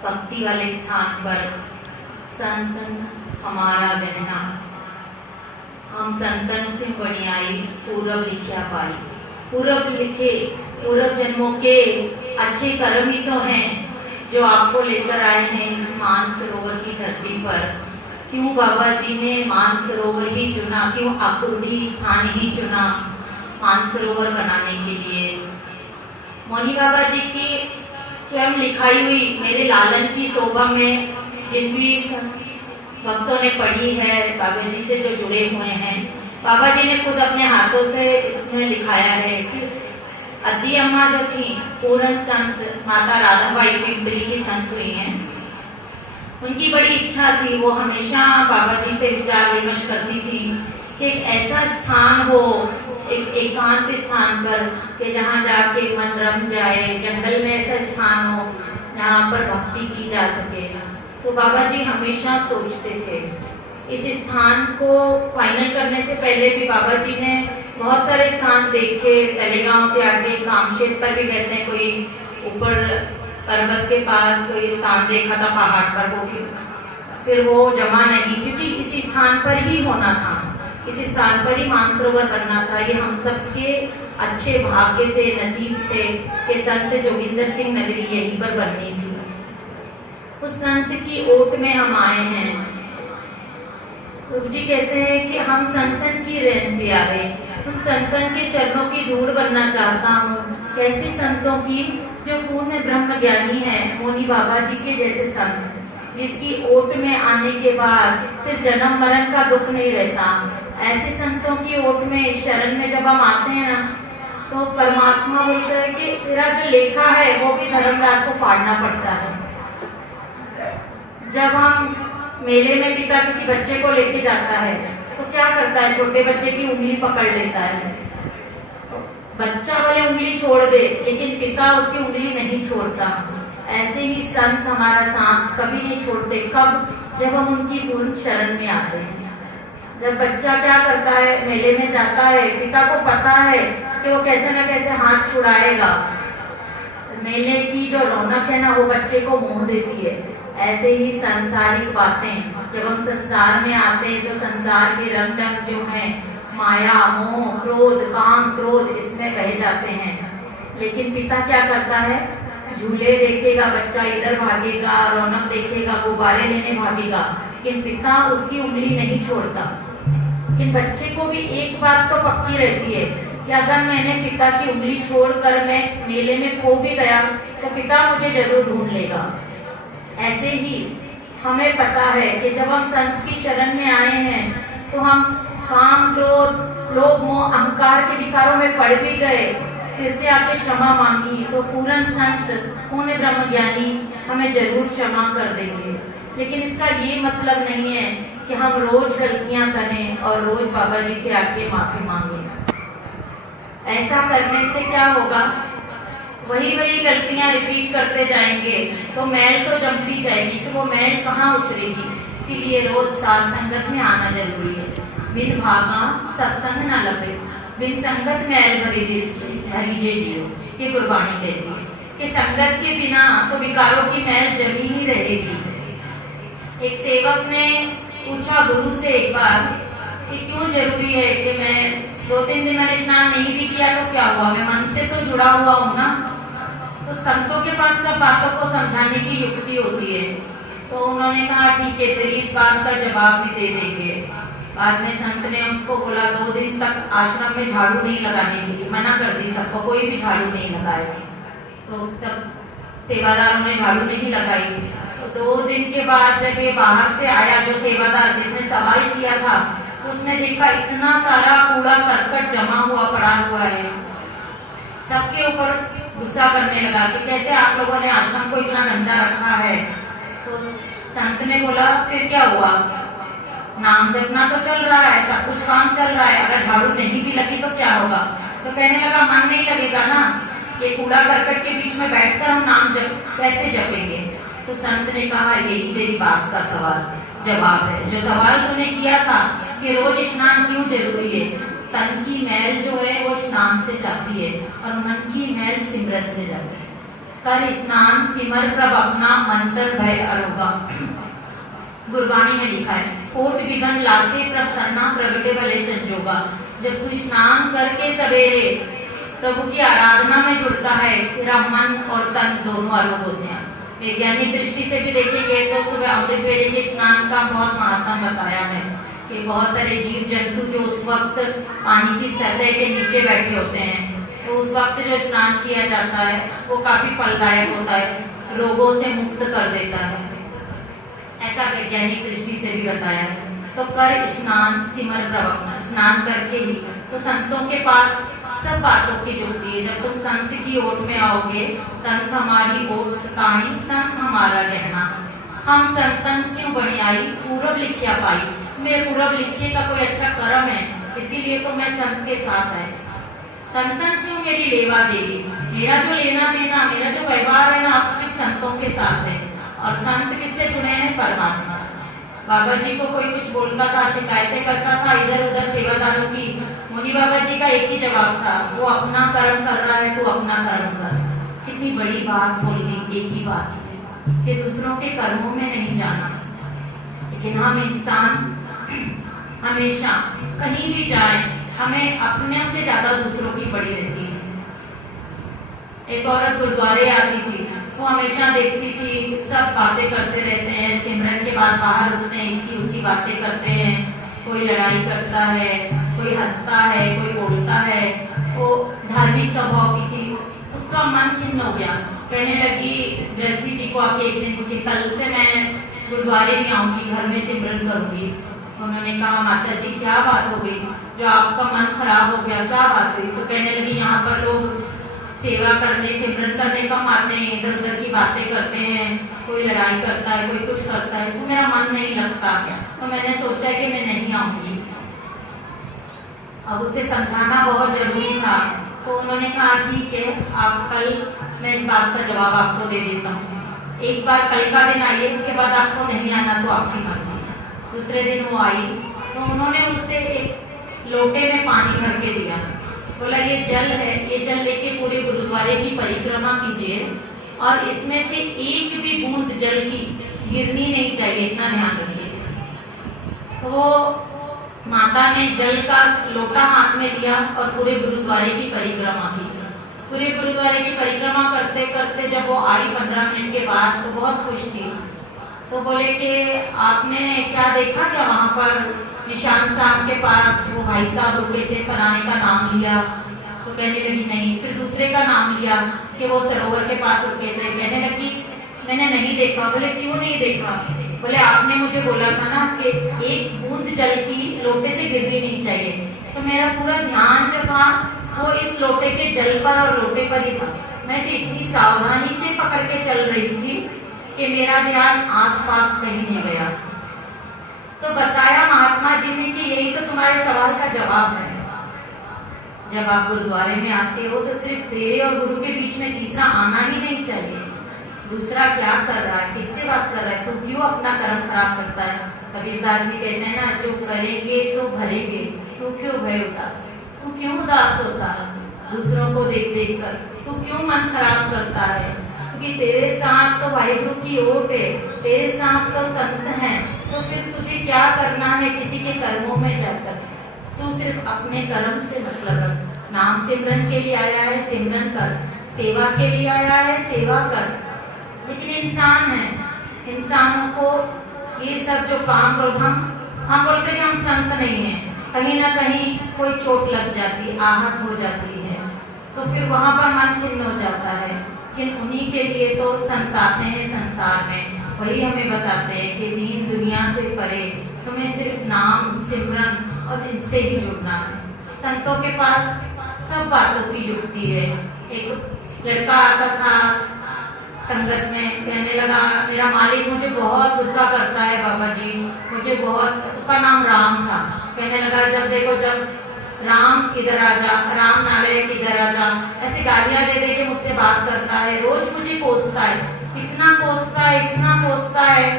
भक्ति वाले स्थान पर संतन हमारा गहना, हम संतन से बड़ियाई पूरब लिखिया पाई। पूरब लिखे पूर्व जन्मों के अच्छे कर्म ही तो हैं जो आपको लेकर आए हैं इस मानसरोवर की धरती पर। क्यों बाबा जी ने मानसरोवर ही चुना, क्यों आकुर्डी स्थान ही चुना मानसरोवर बनाने के लिए? मौनी बाबा जी की स्वयं लिखाई हुई मेरे लालन की शोभा में जिन भी भक्तों ने पढ़ी है, बाबा जी से जो जुड़े हुए हैं, बाबा जी ने खुद अपने हाथों से इसमें लिखाया है कि अद्दी अम्मा जो थी पूर्ण संत माता राधाबाई पिंपरी की संत हुई हैं। उनकी बड़ी इच्छा थी, वो हमेशा बाबा जी से विचार विमर्श करती थी कि एक ऐसा स्थान हो, एक एकांत स्थान पर कि जहाँ जाके मन रम जाए, जंगल में ऐसा स्थान हो जहाँ पर भक्ति की जा सके। तो बाबा जी हमेशा सोचते थे। इस स्थान को फाइनल करने से पहले भी बाबा जी ने बहुत सारे स्थान देखे। तलेगांव से आगे कामशेत पर भी कहते हैं कोई ऊपर पर्वत के पास कोई स्थान देखा था पहाड़ पर, वो भी फिर वो जमा नहीं, क्योंकि इसी स्थान पर ही होना था, इसी स्थान पर ही मानसरोवर बनना था। ये हम सबके अच्छे भाग्य थे, नसीब थे कि संत जोगिंदर सिंह नगरी यहीं पर बननी थी। उस संत की ओट में हम आए हैं। प्रभु जी कहते हैं कि हम संतन की रेन प्यारे, उन संतन के चरणों की धूड़ बनना चाहता हूँ। कैसे संतों की? जो पूर्ण ब्रह्म ज्ञानी है, मौनी बाबा जी के जैसे संत, जिसकी ओट में आने के बाद फिर जन्म मरण का दुख नहीं रहता। ऐसे संतों की ओट में, शरण में जब हम आते हैं ना, तो परमात्मा बोलता है कि तेरा जो लेखा है वो भी धर्मराज को फाड़ना पड़ता है। जब हम मेले में पिता किसी बच्चे को लेके जाता है तो क्या करता है? छोटे बच्चे की उंगली पकड़ लेता है। बच्चा भले उंगली छोड़ दे लेकिन पिता उसकी उंगली नहीं छोड़ता। ऐसे ही संत हमारा साथ कभी नहीं छोड़ते। कब? जब हम उनकी पूर्ण शरण में आते हैं। जब बच्चा क्या करता है, मेले में जाता है, पिता को पता है कि वो कैसे न कैसे हाथ छुड़ाएगा। मेले की जो रौनक है ना, वो बच्चे को मोह देती है। ऐसे ही सांसारिक बातें, जब हम संसार में आते हैं तो संसार के रंग जो हैं, माया, मोह, क्रोध, काम, क्रोध, इसमें बह जाते हैं। लेकिन पिता क्या करता है? झूले देखेगा, बच्चा इधर भागेगा, रौनक देखेगा, गुब्बारे लेने भागेगा, लेकिन पिता उसकी उंगली नहीं छोड़ता। लेकिन बच्चे को भी एक बात तो पक्की रहती है कि अगर मैंने पिता की उंगली छोड़कर मैं मेले में खो भी गया तो पिता मुझे जरूर ढूंढ लेगा। ऐसे ही हमें पता है कि जब हम संत की शरण में आए हैं तो हम काम, क्रोध, लोभ, मोह, अहंकार के विकारों में पड़ भी गए, फिर से आके क्षमा मांगी तो पूर्ण संत, पूर्ण ब्रह्म ज्ञानी हमें जरूर क्षमा कर देंगे। लेकिन इसका ये मतलब नहीं है कि हम रोज गलतियां करें और रोज बाबा जी से आके माफी मांगे। ऐसा करने से क्या होगा? वही गलतियां रिपीट करते जाएंगे तो मैल तो जमती जाएगी, तो वो मैल कहाँ उतरेगी? इसीलिए रोज साथ संगत में आना जरूरी है। बिन भागा सत्संग ना लगे, बिन संगत मैल भरीजे जियो, ये गुरबाणी कहती है कि संगत के बिना तो विकारों की मैल जमी ही रहेगी। एक सेवक ने पूछा गुरु से एक बार कि क्यों जरूरी है कि मैं 2-3 दिन मैंने स्नान नहीं भी किया तो क्या हुआ, मैं मन से तो जुड़ा हुआ हूँ ना। तो संतों के पास सब बातों को समझाने की युक्ति होती है। तो उन्होंने कहा ठीक है, तेरी इस बात का जवाब भी दे देंगे। बाद में संत ने उसको बोला 2 दिन तक आश्रम में झाड़ू नहीं लगाने के लिए मना कर दी सबको, कोई भी झाड़ू नहीं लगाए। तो सब सेवादारों ने झाड़ू नहीं लगाई। तो 2 दिन के बाद जब ये बाहर से आया, जो सेवादार जिसने सवाल किया था, तो उसने देखा इतना सारा कूड़ा करकट जमा हुआ पड़ा हुआ है। सबके ऊपर गुस्सा करने लगा कि कैसे आप लोगों ने आश्रम को इतना गंदा रखा है। तो संत ने बोला फिर क्या हुआ, नाम जपना तो चल रहा है, सब कुछ काम चल रहा है, अगर झाड़ू नहीं भी लगी तो क्या होगा? तो कहने लगा मन नहीं लगेगा ना, ये कूड़ा करकट के बीच में बैठकर हम नाम कैसे जपेंगे? तो संत ने कहा यही तेरी बात का जवाब है। जो सवाल तूने किया था कि रोज स्नान क्यों जरूरी है, तन की मैल जो है वो स्नान से जाती है और मन की मैल सिमरन से जाती है। कर स्नान सिमर प्रभ अपना मंतर भय अरोगा। गुरबाणी में लिखा है, कोट विघन लाथे प्रभ सरना प्रगटे भले संजोगा। जब तू स्नान करके सवेरे प्रभु की आराधना में जुड़ता है, तेरा मन और तन दोनों आरोप होते हैं। वैज्ञानिक दृष्टि से भी देखेंगे तो सुबह अमृत वेले के स्नान का बहुत महात्म बताया है कि बहुत सारे जीव जंतु जो उस वक्त पानी की सतह के नीचे बैठे होते हैं, तो उस वक्त जो स्नान किया जाता है वो काफी फलदायक होता है, रोगों से मुक्त कर देता है, ऐसा वैज्ञानिक दृष्टि से भी बताया है। तो कर स्नान सिमर प्रवक्ता, स्नान करके ही तो संतों के पास सब बातों की जुड़ती है। जब तुम संत की ओट में आओगे, संत हमारी ओट सताणी संत हमारा गहना, हम संतन स्यों बणियाई पूरब लिखिया पाई। मेरे पूरब लिखे का कोई अच्छा कर्म है, इसीलिए तो मैं संत के साथ है। संतन स्यों मेरी लेवा देवी, मेरा जो लेना देना, मेरा जो व्यवहार है ना, अब सिर्फ संतों के साथ है। और संत किससे जुड़े हैं? परमात्मा से। बाबा जी को कोई कुछ बोलता था, शिकायतें करता था इधर उधर सेवादारों की, मुनि बाबा जी का एक ही जवाब था, वो अपना कर्म कर रहा है, तू अपना कर्म कर। कितनी बड़ी बात बोल दी, एक ही बात कि दूसरों के कर्मों में नहीं जाना। लेकिन हम इंसान हमेशा कहीं भी जाए, हमें अपने से ज्यादा दूसरों की पड़ी रहती है। एक औरत गुरुद्वारे आती थी, वो हमेशा देखती थी सब बातें करते रहते हैं, सिमरन के बाद बाहर रुकते हैं, इसकी उसकी बातें करते हैं, कोई लड़ाई करता है, कोई हंसता है, कोई बोलता है। वो धार्मिक स्वभाव की थी, उसका मन खिन्न हो गया, कहने लगी ग्रंथी जी को आके एक दिन कि कल से मैं गुरुद्वारे में आऊंगी, घर में सिमरन करूंगी। उन्होंने कहा माता जी क्या बात हो गई, जो आपका मन खराब हो गया, क्या बात हुई? तो कहने लगी यहाँ पर लोग सेवा करने सिमरन करने कम आते हैं, इधर उधर की बातें करते हैं, कोई लड़ाई करता है, कोई कुछ करता है, तो मेरा मन नहीं लगता। तो मैंने सोचा कि मैं नहीं आऊंगी। अब उसे समझाना बहुत जरूरी था, तो उन्होंने कहा ठीक है, आप कल, मैं इस बात का जवाब आपको दे देता हूँ, एक बार कल का दिन आइए, उसके बाद आपको नहीं आना तो आपकी मर्जी। दूसरे दिन वो आई, तो उन्होंने उसे एक लोटे में पानी भर के दिया, बोला ये जल है, ये जल लेके पूरे गुरुद्वारे की परिक्रमा कीजिए और इसमें से एक भी बूंद जल की गिरनी नहीं चाहिए, इतना ध्यान रखिए। तो वो माता ने जल का लोटा हाथ में लिया और पूरे गुरुद्वारे की परिक्रमा की। पूरे गुरुद्वारे की परिक्रमा करते करते जब वो आई 15 मिनट के बाद, तो बहुत खुश थी। तो बोले कि आपने क्या देखा क्या वहाँ पर निशान साहब के पास वो भाई साहब रुके थे, फलाने का नाम लिया? तो कहने लगी नहीं। फिर दूसरे का नाम लिया कि वो सरोवर के पास रुके थे, कहने लगी मैंने नहीं देखा। बोले क्यों नहीं देखा? बोले आपने मुझे बोला था ना कि एक बूंद जल की लोटे से गिरनी नहीं चाहिए। तो मेरा पूरा ध्यान जो था वो इस लोटे के जल पर और लोटे पर ही था। मैं इसे इतनी सावधानी से पकड़ के चल रही थी कि मेरा ध्यान आसपास कहीं नहीं गया। तो बताया महात्मा जी ने कि यही तो तुम्हारे सवाल का जवाब है। जब आप गुरुद्वारे में आते हो तो सिर्फ तेरे और गुरु के बीच में तीसरा आना ही नहीं चाहिए। दूसरा क्या कर रहा है, किससे बात कर रहा है, तू क्यों अपना कर्म खराब करता है? कबीरदास जी कहते हैं ना, जो करेंगे सो भरेंगे, तू क्यों भय उदास, तू क्यों उदास होता है दूसरों को देख देख कर, तू क्यों मन खराब करता है? क्योंकि तेरे साथ तो वाहिगुरु की ओट है, तेरे साथ तो संत हैं, तो फिर तुझे क्या करना है किसी के कर्मों में जाकर? तू सिर्फ अपने कर्म से मतलब रख। नाम सिमरन के लिए आया है, सिमरन कर। सेवा के लिए आया है, सेवा कर। लेकिन इंसान है, इंसानों को ये सब जो काम क्रोध, हम बोलते हैं कि हम संत नहीं हैं, कहीं ना कहीं कोई चोट लग जाती है, आहत हो जाती है, तो फिर वहां पर मन खिन्न हो जाता है। लेकिन उन्हीं के लिए तो संत आते हैं संसार में, वही हमें बताते हैं कि दीन दुनिया से परे तुम्हें सिर्फ नाम सिमरन और इनसे ही जुड़ना है। संतों के पास सब बातों की जुड़ती है। एक लड़का आता था संगत में, कहने लगा मेरा मालिक मुझे बहुत गुस्सा करता है बाबा जी, मुझे बहुत, उसका नाम राम था। कहने लगा जब देखो जब राम इधर आ जा, राम नालायक इधर आ जा, ऐसे गालियां दे दे के मुझसे बात करता है, रोज मुझे कोसता है, इतना कोसता है, इतना कोसता है,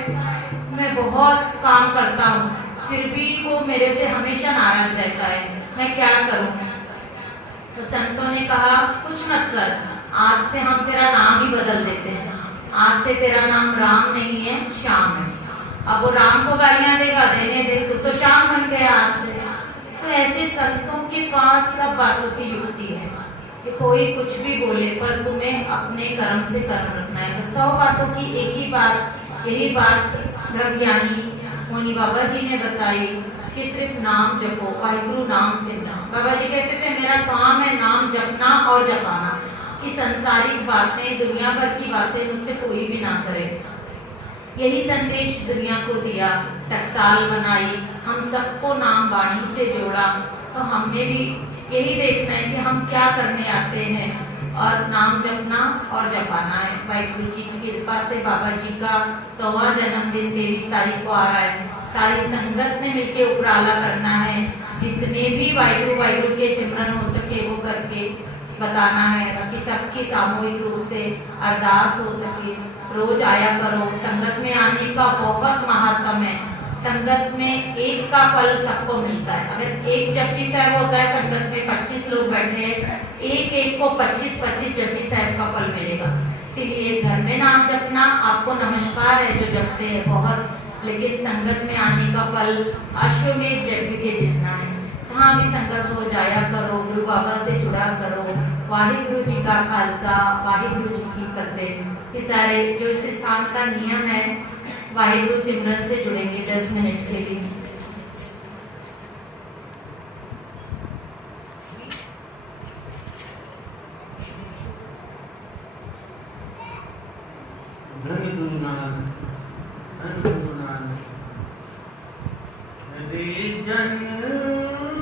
मैं बहुत काम करता हूँ फिर भी वो मेरे से हमेशा नाराज रहता है, मैं क्या करूँ? तो संतों ने कहा कुछ मत कर, आज से हम तेरा नाम ही बदल देते हैं, आज से तेरा नाम राम नहीं है श्याम है। अब वो राम को गालियां देगा, देने दे, तू तो श्याम बन गया आज से। तो ऐसे संतों के पास सब बातों की युक्ति है कि कोई कुछ भी बोले पर तुम्हें अपने कर्म से कर्म रखना है। 100 बातों की एक ही बात, यही बात ब्रह्मज्ञानी मुनि बाबा जी ने बताई कि सिर्फ नाम जपो, वाहिगुरु नाम सिमरना। बाबा जी कहते थे मेरा काम है नाम जपना और जपाना, कि संसारिक बातें, दुनिया भर की बातें मुझसे कोई भी ना करे। यही संदेश दुनिया को दिया, टकसाल बनाई, हम सबको नाम वाणी से जोड़ा। तो हमने भी यही देखना है कि हम क्या करने आते हैं, और नाम जपना और जपाना है। वाहिगुरु जी की कृपा से बाबा जी का 100वां जन्मदिन 23 तारीख को आ रहा है। सारी संगत ने मिलके उपराला करना है, जितने भी वाहिगुरु वाहिगुरु के सिमरन हो सके वो करके बताना है, ताकि सबकी सामूहिक रूप से अरदास हो सके। रोज आया करो, संगत में आने का बहुत महत्व है। संगत में एक का फल सबको मिलता है। अगर एक जपजी साहब होता है, संगत में 25 लोग बैठे हैं, एक एक को 25-25 जपजी साहब का फल मिलेगा। इसीलिए घर में नाम जपना आपको नमस्कार है जो जपते हैं बहुत, लेकिन संगत में आने का फल अश्वमेध यज्ञ के जितना है। जहाँ भी संगत हो जाया करो, गुरु बाबा से जुड़ा करो, वाहिगुरु जी का खालसा, वाहिगुरु जी की फतेह। ये सारे जो इस स्थान का नियम है, वाहिगुरु सिमरन से जुड़ेंगे 10 मिनट के लिए।